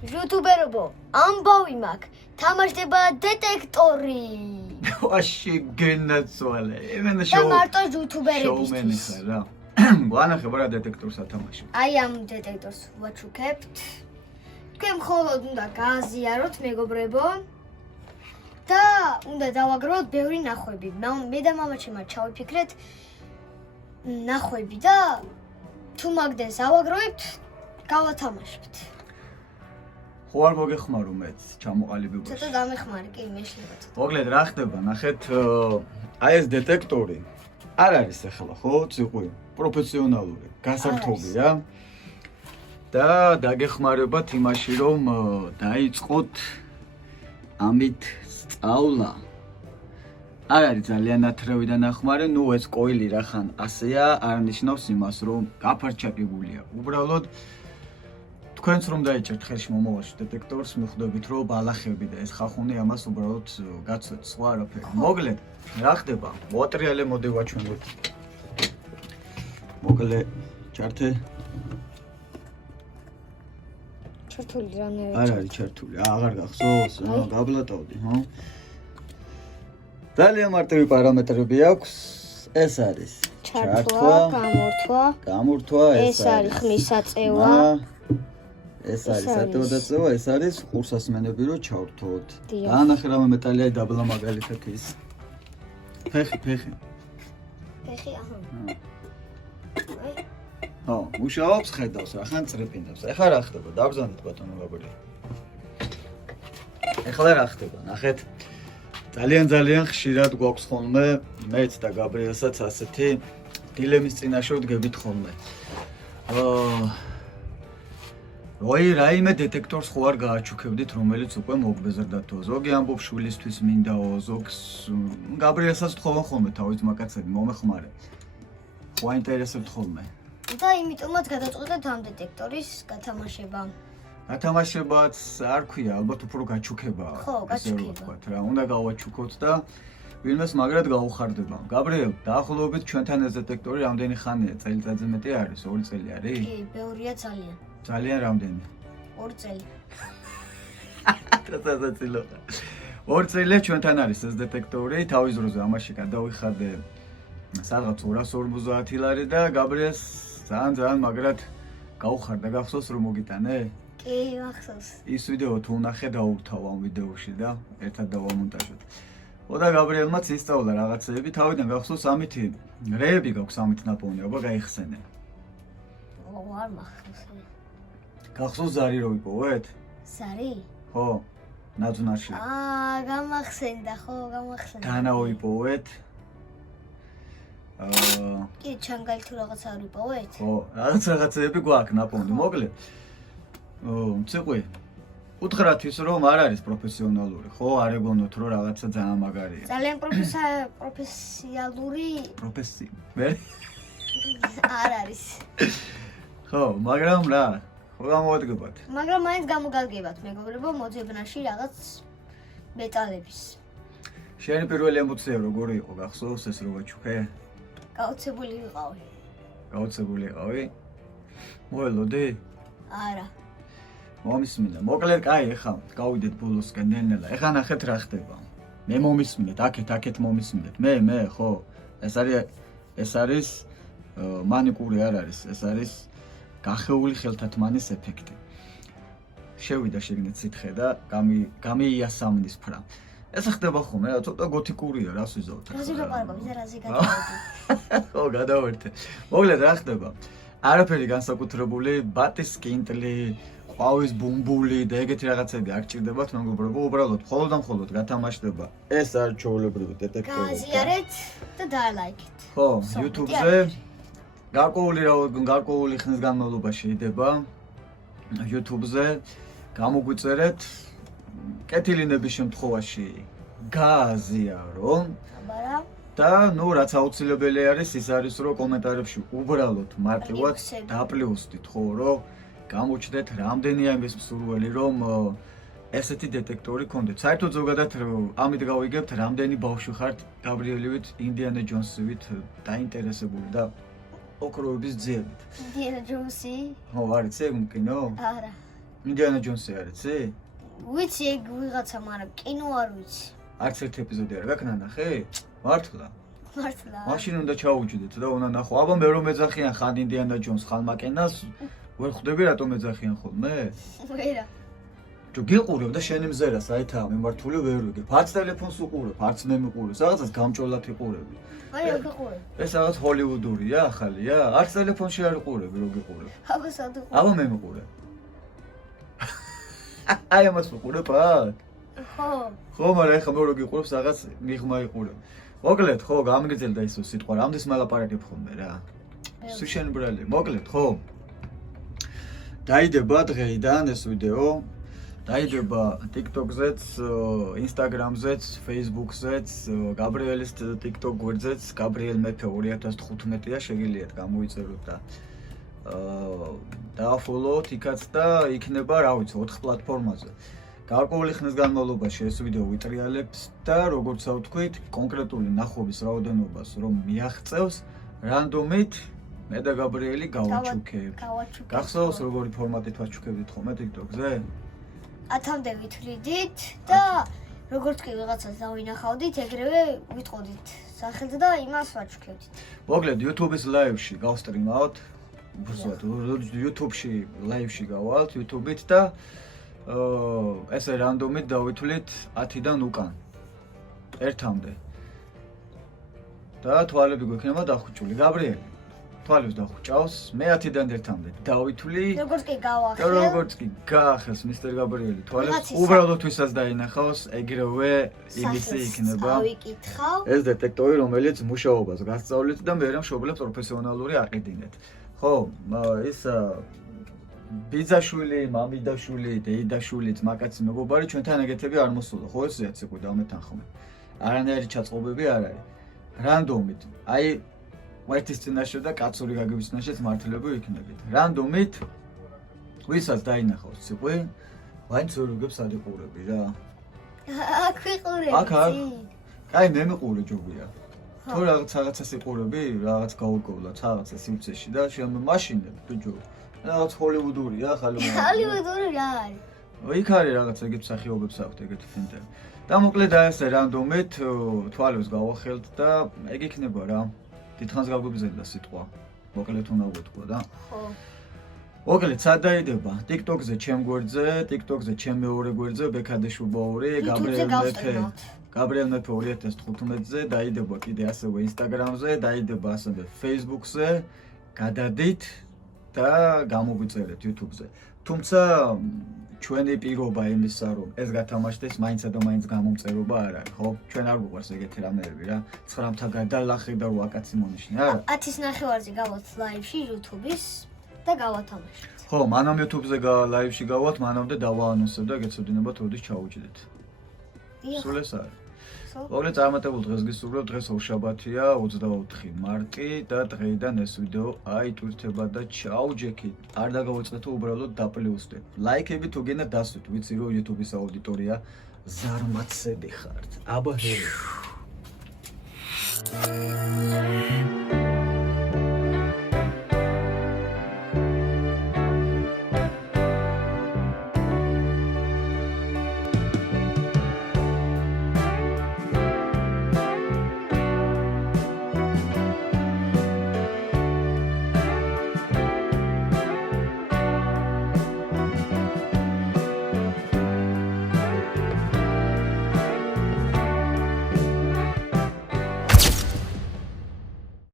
YouTuber-ობო, ამბავი მაქვს, თამაშდება დეტექტორი. ვაში გენაცვალე. იმენა და მარტო YouTuber-ებისთვის. შოუმენი ხარ რა. ვანახებ რა დეტექტორს ათამაშებ. აი ამ დეტექტორს ვაჩუქებთ. თქვენ მხოლოდ უნდა გააზიაროთ, მეგობრებო. და უნდა დავაგროვოთ ბევრი ნახვები. მე და მამაჩემ ჩავიფიქრეთ ნახვები და თუ მაგდეს ავაგროვებთ, გავათამაშებთ. ხო არ მოგეხმარო მეც ჩამოყალიბებაში. ცოტა დამეხმარი, კი, მეშლება ცოტა. მოგლედ რა ხდება, ნახეთ, აი ეს დეტექტორი არ არის ახლა, ხო, ციყვი, პროფესიონალური, გასართობია. და დაგეხმარებათ იმაში, რომ დაიწყოთ ამით სწავლა. არ არის ძალიან ნათრევი და ნახმარი, ნუ ეს კოილი რახან ასეა, არ ნიშნავს იმას, რომ გაფარჩაკებულია. უბრალოდ თქვენც რომ დაიჭერთ ხელში მომავალში დეტექტორს, მიხვდებით, რომ ბალახები და ეს ხახუნი ამას უბრალოდ გაცვეთ, სხვა არაფერი. მოგლედ, რა ხდება? მოატრიალე მოდი ვაჩვენოთ. მოკლე ჩართე. ჩართული რანაირად. არ არის ჩართული, აღარ გახსოვს, გაბლატავდი, ხო? ძალიან მარტივი პარამეტრები აქვს. ეს არის ჩართვა, გამორთვა, ეს არის ხმის აწევა. ეს არის სატევადაწევა, ეს არის ყურსასმენები, რომ ჩავრთოთ. დაანახე რამე მეტალია დაბლა მაგალითად ის. ფეხი. ფეხი, აჰა. ხო, მუშაობს, ხედავს, ახან წრეპინებს. ეხლა რა ხდება? დაბრძანეთ ბატონო გაბრი. ეხლა რა ხდება? ნახეთ. ძალიან ხშირად გვაქვს ხოლმე მეც და გაბრიელსაც ასეთი დილემის წინაშე ვდგებით ხოლმე. როი რაიმე დეტექტორს ხო არ გააჩუქებდით, რომელიც უკვე მოგბეზრდათო. ზოგი ამბობს შვილისთვის მინდაო, ზოგს გაბრიელსაც თხოვენ ხოლმე თავის მაკაცები, მომეხმარე. ხო აინტერესებთ ხოლმე. და იმიტომაც გადაწყვეტეთ ამ დეტექტორის გათამაშება. გათამაშებაც არ ქვია, ალბათ უფრო გაჩუქებაა. ხო, გაჩუქება. რა, უნდა გავაჩუქოთ და ვინმეს მაგრად გაუხარდება. გაბრიელ, დაახლოებით ჩვენთან ეს დეტექტორი რამდენი ხანია? წელიწადზე მეტი არის? 2 წელი არის? კი, ბევრია ძალიან. ძალიან რამდენი? 2 წელი. თასაცილო. 2 წელია ჩვენთან არის ეს დეტექტორი, თავის დროზე ამაში გადავიხადე სადღაც 250 ლარი და გაბრიელს ძალიან მაგრად გაუხარდა, გახსოვს რომ მოგიტანე? კი, მახსოვს. ის ვიდეო თუ ნახე დაურთავ ამ ვიდეოში და ერთად დავამონტაჟოთ. და გაბრიელმაც ისწავლა რაღაცეები, თავიდან გახსოვს ამითი რეები გაქვს ამით ნაპოვნი, აბა გაიხსენე. არ მახსოვს. გახსოვს ზარი რო ვიპოვეთ? ზარი? ხო, ნაძვნარში. გამახსენდა, ხო, გამახსენდა. განა ვიპოვეთ? კი, ჩანგალი თუ რაღაც არ ვიპოვეთ? ხო, რაღაცეები გვაქვს ნაპოვნი, მოკლედ. ციყვი, უთხრათ ის რომ არ არის პროფესიონალური, ხო? არ ეგონოთ რომ რაღაცა ძალიან მაგარია. ძალიან პროფესიონალური მე? არ არის. ხო, მაგრამ რა, ხო გამოვადგებათ. მაგრამ მაინც გამოგალგებათ, მეგობრებო, მოძებნაში რაღაც მეტალების. შენი პირველი ემოცია როგორი იყო? გახსოვს ეს რო ვაჩუქე? გაოცებული ვიყავი. გაოცებული იყავი? მოელოდი? არა. მომისმინე. მოკლედ, კაი, ეხლა გავიდეთ ბოლოსკენ ნელ-ნელა. ეხლა ნახეთ რა ხდება. მე მომისმინეთ, აქეთ მომისმინეთ. მე, ხო. ეს არის მანიკური არ არის, ეს არის გახეული ხელთათმანის ეფექტი. შევიდა შეგნით სითხე და გამიიასამნის ფრა. ეს ხდება ხოლმე, რა ცოტა გოთიკურია, რას ვიზავთ ახლა. რაზი ვაპარაკობ, რაზი გადავედი. ხო, გადავერთე. მოკლედ რა ხდება? არაფერი განსაკუთრებული, ბატის კინტლი, ყვავის ბუმბული და ეგეთი რაღაცები არ გჭირდებათ, მეგობრებო, უბრალოდ მხოლოდ გათამაშდება. ეს არის ჩვეულებრივი დეტექტორი. გააზიარეთ და დაალაიქეთ. ხო, YouTube-ზე გარკვეული ხნის განმავლობაში იდება YouTube-ზე, გამოგვიწერეთ კეთილინების შემთხვევაში გააზიარო. აბარა. და ნუ რაც აუცილებელი არის, ის არის რომ კომენტარებში უბრალოდ მარტივად დაპლუსდით, ხო, რომ გამოჩნდეთ რამდენია იმის მსურველი, რომ ესეთი დეტექტორი გქონდეთ. საერთოდ ზოგადად ამით გავიგებთ, რამდენი ბავშვი ხართ გაბრიელივით, ინდიანა ჯონსივით დაინტერესებული და ოქროების ძიებით. ინდიანა ჯონსი? ხო, არის ეგ კინო? არა. ინდიანა ჯონსი არ იცი? ვიცი ეგ ვიღაცა, მაგრამ კინო არ ვიცი. არც ერთ ეპიზოდი არ გაქვს ნანახი? მართლა? მართლა. მაშინ უნდა ჩაუჯდეთ და უნდა ნახო. აბა მე რომ ეძახიან ხან ინდიანა ჯონს, ხან მაკენას, ვერ ხვდები რატომ ეძახიან ხოლმე? ვერა. ჯო გიყურებ და შენი მზერას აითა მიმართული ვერ ვიგებ. არც ტელეფონს უყურებ, არც მე მიყურებ. რაღაცას გამჭოლად იყურები. აი რა გიყურებ. ეს რაღაც ჰოლივუდურია, ახალია? არც ტელეფონში არ იყურები, რო გიყურებ. აბა სად უყურებ? აბა მე მიყურებ. აი ამას უყურებ აქ? ხო. ხო, მაგრამ ეხლა მე რო გიყურებს რაღაც მიღმა იყურებ. მოკლედ, ხო, გამიგრძელდა ის სიტყვა, რამდენს მალაპარაკებ ხოლმე რა. სუშენ ბრალი, მოკლედ, ხო. დაიდება დღეიდან ეს ვიდეო. დაიდება TikTok-ზეც, Instagram-ზეც, Facebook-ზეც, გაბრიელის TikTok გვერდზეც, გაბრიელ მეფე 2015-ია, შეგიძლიათ გამოიწეროთ და დააფოლოოთ იქაც და იქნება, რა ვიცი, 4 პლატფორმაზე. გარკვეული ხნის განმავლობაში ეს ვიდეო ვიტრიალებს და როგორც ვთქვით, კონკრეტული ნახობის რაოდენობას რომ მიაღწევს, რანდომით მე და გაბრიელი გავაჩუქებ. გახსოვს როგორი ფორმატით ვაჩუქებდით ხოლმე TikTok-ზე? 1000-მდე ვითვლიდით და როგორც კი ვიღაცას დავინახავდით, ეგრევე ვიტყოდით სახელს და იმას ვაჩუქებდით. მოკლედ YouTube-ის live-ში გავსტრიმავთ. უბრალოდ YouTube-ში live-ში გავალთ YouTube-ით და ესე რანდომით დავითვლით 10-დან უკან. 1-მდე. და თვალები გვექნება დახუჭული. გაბრიელი თვალებს დახუჭავს, მე 10-დან 1-მდე დავითვლი. როგორც კი გავახელ. და როგორც კი გაახელს მისტერ გაბრიელი თვალებს, უბრალოდ ვისაც დაინახავს, ეგრევე იმისი იქნება. ეს დეტექტორი, რომელიც მუშაობას გასწავლით და მე რა მშობლებს პროფესიონალური აყიდინეთ. ხო, ის ბიძაშვილი, მამიდაშვილი, დეიდაშვილი, ძმაკაცი მეგობარი ჩვენთან ეგეთები არ მოსულა, ხო ესეც იყო დამეთანხმე. არანაირი ჩაწყობები არ არის. რანდომით, აი ერთის წინაშე და კაცური გაგების წინაშეც მართლები იქნებით. რანდომით ვისაც დაინახავს ციყვი, მაინც ვერ ვიგებ სად იყურები რა. აქ ვიყურები. აქ. აი მე მიყურე ჯობია. თუ რაღაცას იყურები, რაღაც გაურკვევლა, რაღაცა სივრცეში და შემო მაშინებ ბიჭო. რაღაც ჰოლივუდურია, ჰოლივუდური რა არის? იქ არის რაღაც ეგეთ სახეობებს აქვთ ეგეთი ფილმები. და მოკლედ აი ესე რანდომით თვალებს გავახელთ და ეგ იქნება რა. დიდხანს გაგვიგზელდა სიტყვა. მოკლედ უნდა ვეთქვა და. ხო. მოკლედ სად დაიდება? TikTok-ზე ჩემ გვერდზე, TikTok-ზე ჩემ მეორე გვერდზე ბექადეშუბაური, გაბრიელ მეფე 2015-ზე, დაიდება კიდე ასევე Instagram-ზე, დაიდება ასევე Facebook-ზე, გადადით და გამოგვიწერეთ YouTube-ზე. თუმცა ჩვენი პირობა იმისა, რომ ეს გათამაშდეს, მაინც და მაინც გამომწერობა არ არის, ხო? ჩვენ არ გვყვარს ეგეთი რამეები რა. 9-მთა გადალახე და ვაკაცი მონიშნე, არა? 10-ის ნახევარზე გავალთ live-ში YouTube-ის და გავათამაშეთ. ხო, მანამ YouTube-ზე live-ში გავალთ, მანამდე დავაანონსებ და გეცოდინებათ როდის ჩაუჯდეთ. სულ ეს არის. მოკლედ წარმატებულ დღეს გისურვებთ. დღეს ორშაბათია, 24 მარტი და დღეიდან ეს ვიდეო აიტვირთება და ჩაუჯექით. არ დაგავიწყდეთ, უბრალოდ დაპლუსდეთ. ლაიქები თუ გინდა დასვით, ვიცი რომ YouTube-ის აუდიტორია ზარმაცები ხართ. აბა ჰერო.